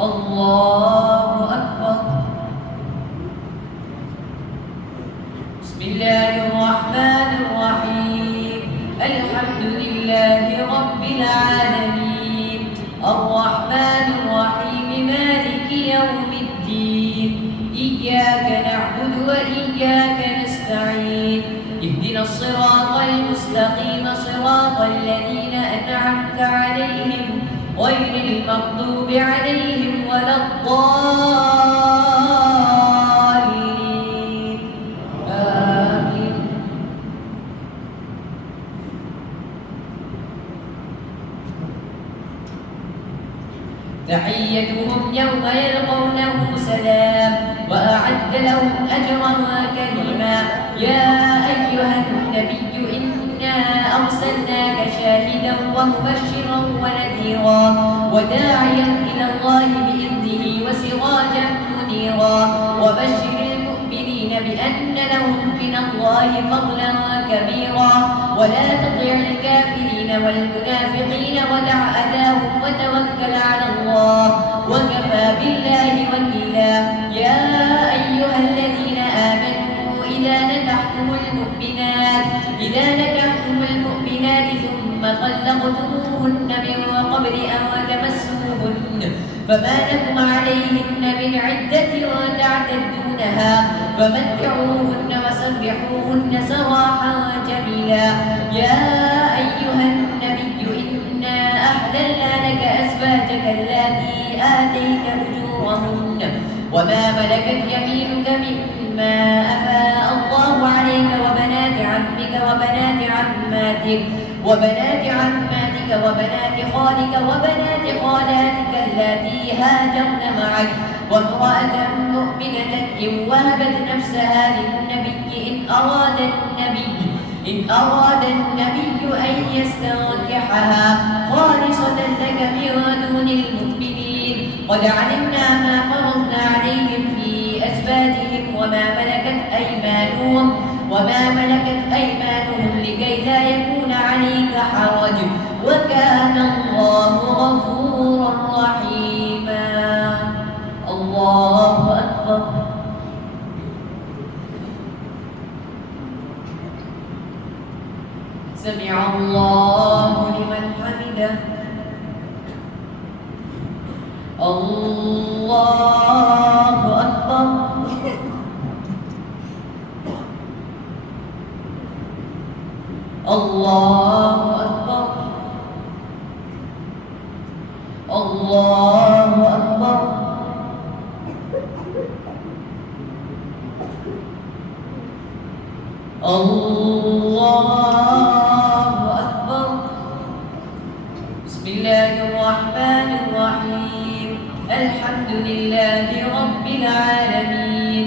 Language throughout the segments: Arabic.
الله أكبر. بسم الله الرحمن الرحيم. الحمد لله رب العالمين، الرحمن الرحيم، مالك يوم الدين. إياك نعبد وإياك نستعين. اهدنا الصراط المستقيم، صراط الذين أنعمت عليهم غير المغضوب عليهم ولا الضالين. آمين. تحيتهم يوم يلقونه سلام، وأعد لهم أجرا كريما. يا أيها النبي إنا أرسلناك شاهدا ومبشرا ونذيرا وداعيا إلى الله بإذنه وسراجا منيرا. وبشر المؤمنين بأن لهم من الله فضلا كبيرا. ولا تطع الكافرين والمنافقين ودع أذاهم وتوكل على الله وكفى بالله وكيلا. يا أيها الذين آمنوا إذا نكحتم المؤمنات ثم طلقتموهن من قبل أن تمسوهن فما لكم عليهن من عدة تعتدونها فمتعوهن وسرحوهن سراحا جميلا. يا أيها النبي إنا أحللنا لك أزواجك اللاتي آتيت أجورهن وما ملكت يمينك مما أفاء الله عليك وبنات عمك وبنات عماتك وبنات خالك وبنات خالاتك اللاتي هاجرن معك وامرأة مؤمنة إن وهبت نفسها للنبي إن أراد النبي أن يستنكحها خالصة لك من دون المؤمنين. قد علمنا ما فرضنا عليهم في أزواجهم وما ملكت أيمانهم لكي لا يكون عليك حرج، وكان الله غفورا رحيما. الله أكبر. سمع الله لمن حمده. الله أكبر. الله أكبر. الله أكبر. الله أكبر. بسم الله الرحمن الرحيم. الحمد لله رب العالمين،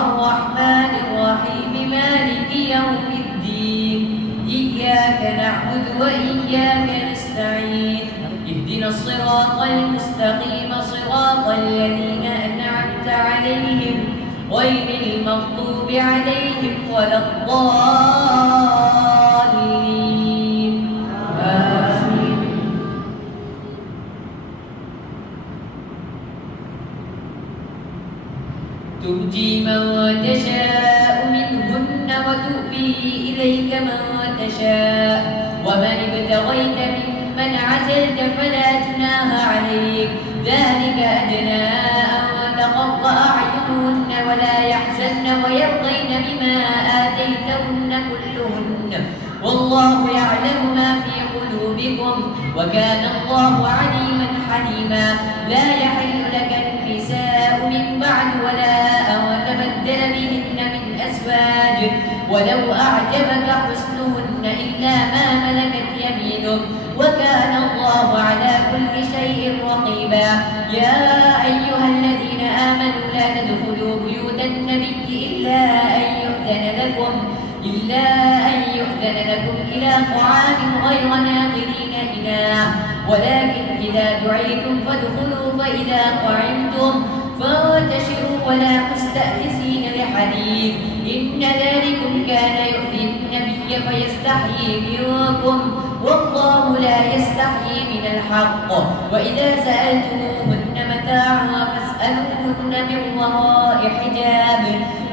الرحمن الرحيم، مالك يوم الدين. إياك نعبد وإياك نستعين. اهدنا الصراط المستقيم، صراط الذين أنعمت عليهم غير المغضوب عليهم ولا الضالين. آمين. ترجي من تشاء منهن وتؤوي إليك من تشاء ومن ابتغيت ممن عزلت فلا جناح عليك. ذلك أدنى أن تقر أعينهن ولا يحزن ويرضين بما آتيتهن كلهن والله يعلم ما في قلوبكم وكان الله عليما حليما. لا يحل لك النساء من بعد ولا أن تبدل بهن من أزواج ولو أعجبك حسنهن إلا ما ملكت يمينك وكان الله على كل شيء رقيبا. يا أيها الذين آمنوا لا تدخلوا بيوت النبي إلا أن يؤذن لكم إلى طعام غير ناظرين إناه ولكن إذا دعيتم فادخلوا فإذا طعمتم فانتشروا ولا مستأنسين لحديث إن ذلكم كان يؤذي النبي فيستحيي منكم والله لا يستحيي من الحق. وإذا سألتموهن متاعا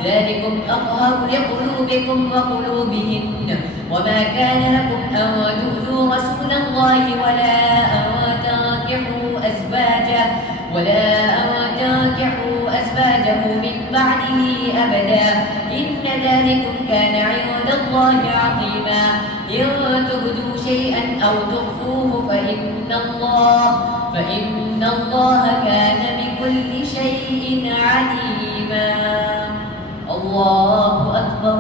ذلكم أطهر لقلوبكم وقلوبهن وما كان لكم أن تؤذوا رسول الله ولا أن تنكحوا أزواجه من بعده أبدا إن ذلكم كان عند الله عظيما إن تبدوا شيئا أو تخفوه فإن الله كان بكل شيء عليما. الله أكبر.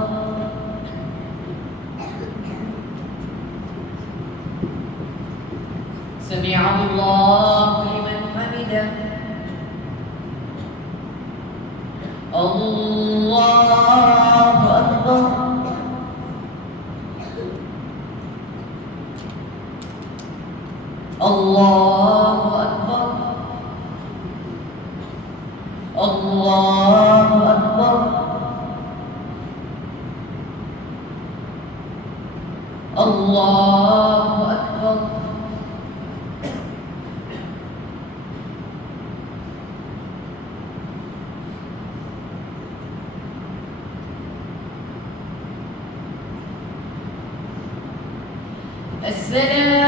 سمع الله لمن حمده. الله أكبر. الله أكبر. الله أكبر. الله أكبر. السلام